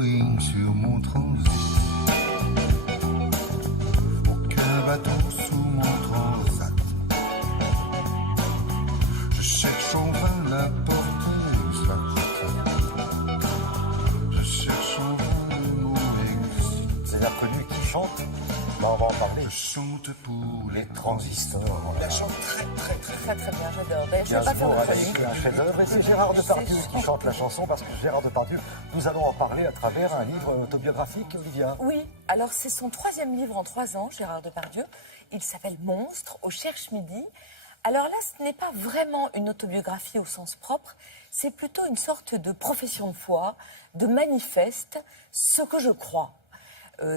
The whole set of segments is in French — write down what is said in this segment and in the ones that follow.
Sur mon transit, aucun bateau sous mon transat. Je cherche en vain la portée, je cherche en vain le mot exit. C'est l'inconnu qui chante. Bah, on va en parler. Je chante pour les transistors. La chante très bien, j'adore. D'ailleurs, je ne vais pas faire Gainsbourg de a chronique. écrit un chef-d'œuvre et c'est Gérard Depardieu qui chante la chanson parce que Gérard Depardieu, nous allons en parler à travers un livre autobiographique, Olivia. Oui, alors c'est son 3e livre en 3 ans, Gérard Depardieu. Il s'appelle Monstre, au Cherche Midi. Alors là, ce n'est pas vraiment une autobiographie au sens propre, c'est plutôt une sorte de profession de foi, de manifeste, ce que je crois.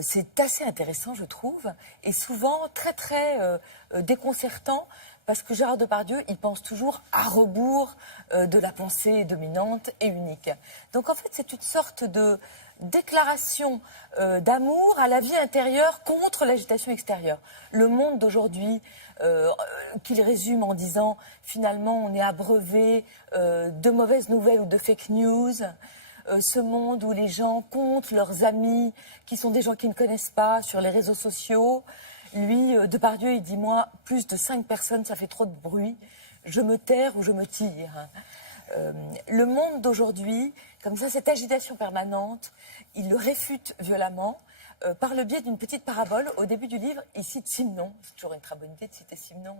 C'est assez intéressant, je trouve, et souvent très déconcertant, parce que Gérard Depardieu, il pense toujours à rebours de la pensée dominante et unique. Donc en fait, c'est une sorte de déclaration d'amour à la vie intérieure contre l'agitation extérieure. Le monde d'aujourd'hui, qu'il résume en disant finalement on est abreuvé de mauvaises nouvelles ou de fake news. Ce monde où les gens comptent leurs amis, qui sont des gens qu'ils ne connaissent pas, sur les réseaux sociaux. Lui, Depardieu, il dit, moi, plus de 5 personnes, ça fait trop de bruit. Je me terre ou je me tire. Le monde d'aujourd'hui, comme ça, cette agitation permanente, il le réfute violemment par le biais d'une petite parabole. Au début du livre, il cite Simon. C'est toujours une très bonne idée de citer Simon.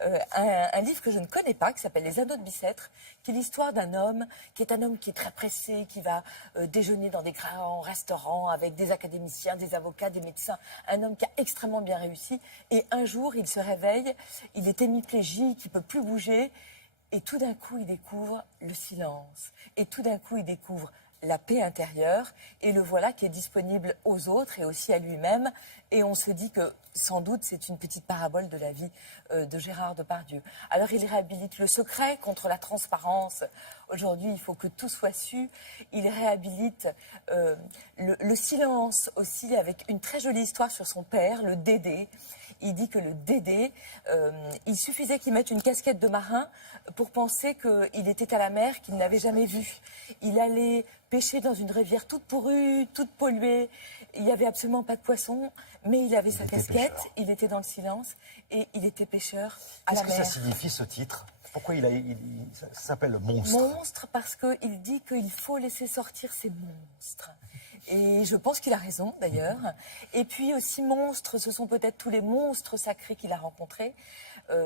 Un livre que je ne connais pas, qui s'appelle Les Anneaux de Bicêtre, qui est l'histoire d'un homme qui est très pressé, qui va déjeuner dans des grands restaurants avec des académiciens, des avocats, des médecins. Un homme qui a extrêmement bien réussi. Et un jour, il se réveille, il est hémiplégique, il ne peut plus bouger. Et tout d'un coup, il découvre le silence. Et tout d'un coup, il découvre la paix intérieure, et le voilà qui est disponible aux autres et aussi à lui-même. Et on se dit que, sans doute, c'est une petite parabole de la vie de Gérard Depardieu. Alors, il réhabilite le secret contre la transparence. Aujourd'hui, il faut que tout soit su. Il réhabilite le silence aussi, avec une très jolie histoire sur son père, le Dédé. Il dit que le Dédé, il suffisait qu'il mette une casquette de marin pour penser qu'il était à la mer qu'il n'avait jamais vue. Il allait pêcher dans une rivière toute pourrue, toute polluée. Il n'y avait absolument pas de poissons, mais il avait sa casquette, il était dans le silence et il était pêcheur à la mer. Qu'est-ce que ça signifie ce titre? Pourquoi ça s'appelle Monstre? Monstre parce qu'il dit qu'il faut laisser sortir ces monstres. Et je pense qu'il a raison, d'ailleurs. Et puis aussi, monstres, ce sont peut-être tous les monstres sacrés qu'il a rencontrés.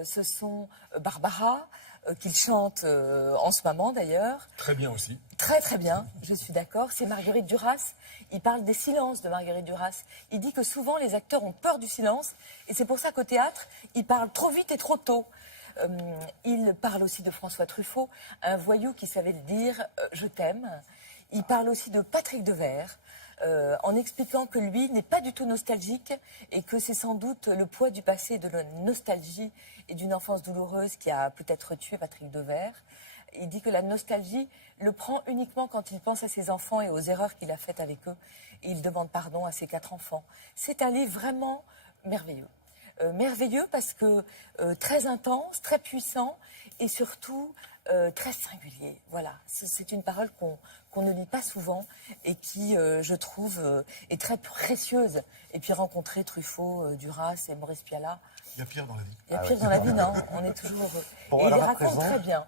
Ce sont Barbara, qu'il chante en ce moment, d'ailleurs. Très bien aussi. Très bien, je suis d'accord. C'est Marguerite Duras. Il parle des silences de Marguerite Duras. Il dit que souvent, les acteurs ont peur du silence. Et c'est pour ça qu'au théâtre, ils parlent trop vite et trop tôt. Il parle aussi de François Truffaut, un voyou qui savait le dire « je t'aime ». Il parle aussi de Patrick Devers, en expliquant que lui n'est pas du tout nostalgique et que c'est sans doute le poids du passé, de la nostalgie et d'une enfance douloureuse qui a peut-être tué Patrick Devers. Il dit que la nostalgie le prend uniquement quand il pense à ses enfants et aux erreurs qu'il a faites avec eux. Et il demande pardon à ses 4 enfants. C'est un livre vraiment merveilleux. Merveilleux parce que très intense, très puissant et surtout très singulier. Voilà, c'est une parole qu'on ne lit pas souvent et qui, je trouve, est très précieuse. Et puis rencontrer Truffaut, Duras et Maurice Pialat. Il y a pire dans la vie. Il y a pire dans la vie, non, on est toujours heureux. Bon, Et il alors les à raconte présent, très bien.